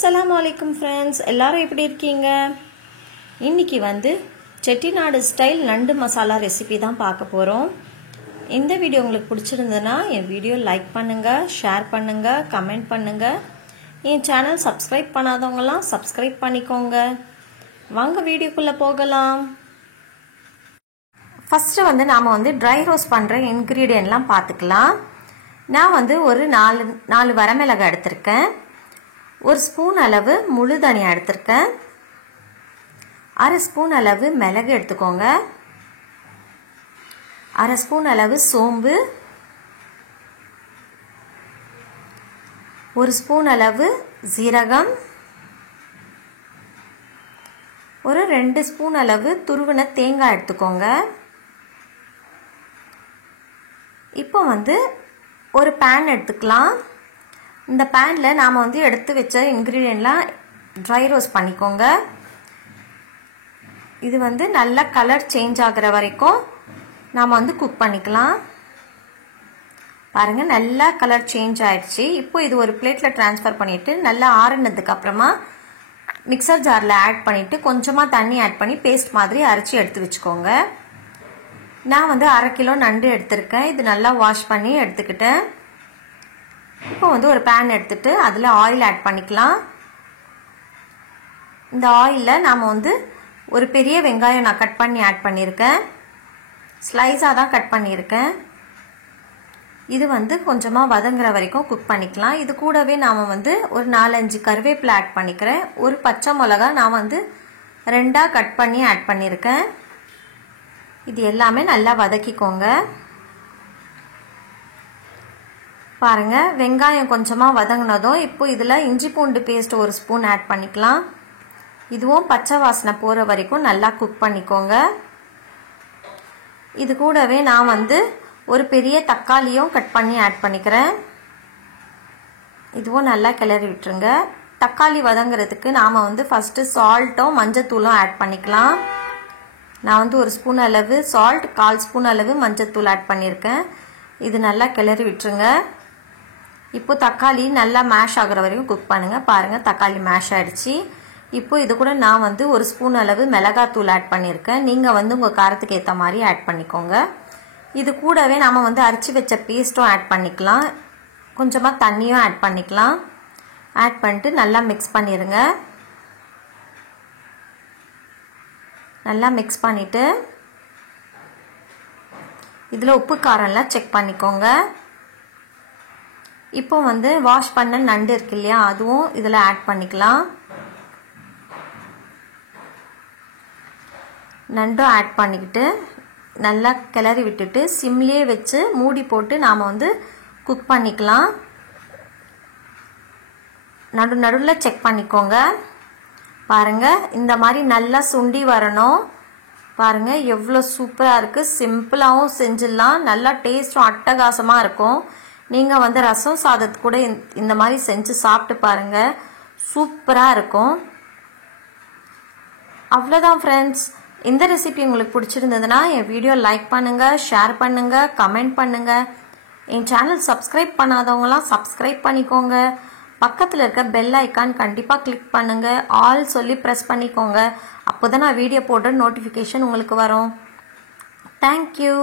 அஸ்ஸலாமு அலைக்கும் ஃப்ரெண்ட்ஸ், எல்லாரும் எப்படி இருக்கீங்க? இன்னைக்கு செட்டிநாடு ஸ்டைல் நண்டு மசாலா ரெசிபி தான் பார்க்க போகிறோம். இந்த வீடியோ உங்களுக்கு பிடிச்சிருந்ததுன்னா என் வீடியோ லைக் பண்ணுங்கள், ஷேர் பண்ணுங்கள், கமெண்ட் பண்ணுங்கள். என் சேனல் சப்ஸ்கிரைப் பண்ணாதவங்களாம் சப்ஸ்கிரைப் பண்ணிக்கோங்க. வாங்க வீடியோக்குள்ளே போகலாம். ஃபஸ்ட்டு நாம் ட்ரை ரோஸ்ட் பண்ணுற இன்க்ரீடியன்ட்லாம் பார்த்துக்கலாம். நான் ஒரு நாலு வரமிளகாய் எடுத்திருக்கேன். ஒரு ஸ்பூன் அளவு முழு தனியா எடுத்திருக்கேன். அரை ஸ்பூன் அளவு மிளகு எடுத்துக்கோங்க. அரை ஸ்பூன் அளவு சோம்பு, ஒரு ஸ்பூன் அளவு ஜீரகம், ஒரு 2 ஸ்பூன் அளவு துருவின தேங்காய் எடுத்துக்கோங்க. இப்போ ஒரு பேன் எடுத்துக்கலாம். இந்த பேனில் நாம் எடுத்து வச்ச இன்க்ரீடியன்ட்லாம் ட்ரை ரோஸ்ட் பண்ணிக்கோங்க. இது நல்ல கலர் சேஞ்ச் ஆகிற வரைக்கும் நாம் குக் பண்ணிக்கலாம். பாருங்கள், நல்லா கலர் சேஞ்ச் ஆயிடுச்சு. இப்போ இது ஒரு பிளேட்டில் ட்ரான்ஸ்ஃபர் பண்ணிவிட்டு நல்லா ஆறுனதுக்கு அப்புறமா மிக்சர் ஜாரில் ஆட் பண்ணிவிட்டு கொஞ்சமாக தண்ணி ஆட் பண்ணி பேஸ்ட் மாதிரி அரைச்சி எடுத்து வச்சுக்கோங்க. நான் 1/2 கிலோ நண்டு எடுத்திருக்கேன். இது நல்லா வாஷ் பண்ணி எடுத்துக்கிட்டேன். இப்போ ஒரு பேன் எடுத்துட்டு அதில் ஆயில் ஆட் பண்ணிக்கலாம். இந்த ஆயிலில் நாம் ஒரு பெரிய வெங்காயம் நான் கட் பண்ணி ஆட் பண்ணியிருக்கேன். ஸ்லைஸாக தான் கட் பண்ணியிருக்கேன். இது கொஞ்சமாக வதங்குற வரைக்கும் குக் பண்ணிக்கலாம். இது கூடவே நாம் ஒரு 4-5 கருவேப்பிலை ஆட் பண்ணிக்கிறேன். ஒரு பச்சை மிளகா நான் 2ஆக கட் பண்ணி ஆட் பண்ணியிருக்கேன். இது எல்லாமே நல்லா வதக்கிக்கோங்க. பாருங்க, வெங்காயம் கொஞ்சமாக வதங்கினதும் இப்போ இதில் இஞ்சி பூண்டு பேஸ்ட் ஒரு ஸ்பூன் ஆட் பண்ணிக்கலாம். இதுவும் பச்சை வாசனை போகிற வரைக்கும் நல்லா குக் பண்ணிக்கோங்க. இது கூடவே நான் ஒரு பெரிய தக்காளியும் கட் பண்ணி ஆட் பண்ணிக்கிறேன். இதுவும் நல்லா கிளறி விட்டுருங்க. தக்காளி வதங்கிறதுக்கு நாம் ஃபஸ்ட்டு சால்ட்டும் மஞ்சத்தூளும் ஆட் பண்ணிக்கலாம். நான் ஒரு ஸ்பூன் அளவு சால்ட், 1/4 ஸ்பூன் அளவு மஞ்சத்தூள் ஆட் பண்ணியிருக்கேன். இது நல்லா கிளறி விட்டுருங்க. இப்போ தக்காளி நல்லா மேஷ் ஆகிற வரைக்கும் குக் பண்ணுங்கள். பாருங்கள், தக்காளி மேஷ் ஆகிடுச்சு. இப்போ இது கூட நான் ஒரு ஸ்பூன் அளவு மிளகாத்தூள் ஆட் பண்ணியிருக்கேன். நீங்கள் உங்கள் காரத்துக்கு ஏற்ற மாதிரி ஆட் பண்ணிக்கோங்க. இது கூடவே நாம் அரைச்சி வச்ச பேஸ்ட்டும் ஆட் பண்ணிக்கலாம். கொஞ்சமாக தண்ணியும் ஆட் பண்ணிக்கலாம். ஆட் பண்ணிட்டு நல்லா மிக்ஸ் பண்ணிடுங்க. நல்லா மிக்ஸ் பண்ணிவிட்டு இதில் உப்பு காரம்லாம் செக் பண்ணிக்கோங்க. இப்போ வாஷ் பண்ண நண்டு இருக்கு இல்லையா, அதுவும் இதில் ஆட் பண்ணிக்கலாம். நண்டும் ஆட் பண்ணிக்கிட்டு நல்லா கிளறி விட்டுட்டு சிம்லேயே வச்சு மூடி போட்டு நாம் குக் பண்ணிக்கலாம். நடுவில் செக் பண்ணிக்கோங்க. பாருங்கள், இந்த மாதிரி நல்லா சுண்டி வரணும். பாருங்கள், எவ்வளோ சூப்பராக இருக்குது. சிம்பிளாகவும் செஞ்சிடலாம். நல்லா டேஸ்ட்டும் அட்டகாசமாக இருக்கும். நீங்கள் ரசம் சாதத்து கூட இந்த மாதிரி செஞ்சு சாப்பிட்டு பாருங்கள், சூப்பராக இருக்கும். அவ்வளோதான் ஃப்ரெண்ட்ஸ். இந்த ரெசிபி உங்களுக்கு பிடிச்சிருந்ததுன்னா என் வீடியோ லைக் பண்ணுங்கள், ஷேர் பண்ணுங்கள், கமெண்ட் பண்ணுங்கள். என் சேனல் சப்ஸ்கிரைப் பண்ணாதவங்களாம் சப்ஸ்கிரைப் பண்ணிக்கோங்க. பக்கத்தில் இருக்க பெல் ஐக்கான் கண்டிப்பாக கிளிக் பண்ணுங்கள். ஆல் சொல்லி ப்ரெஸ் பண்ணிக்கோங்க. அப்போ தான் நான் வீடியோ போடுற நோட்டிஃபிகேஷன் உங்களுக்கு வரும். தேங்க்யூ.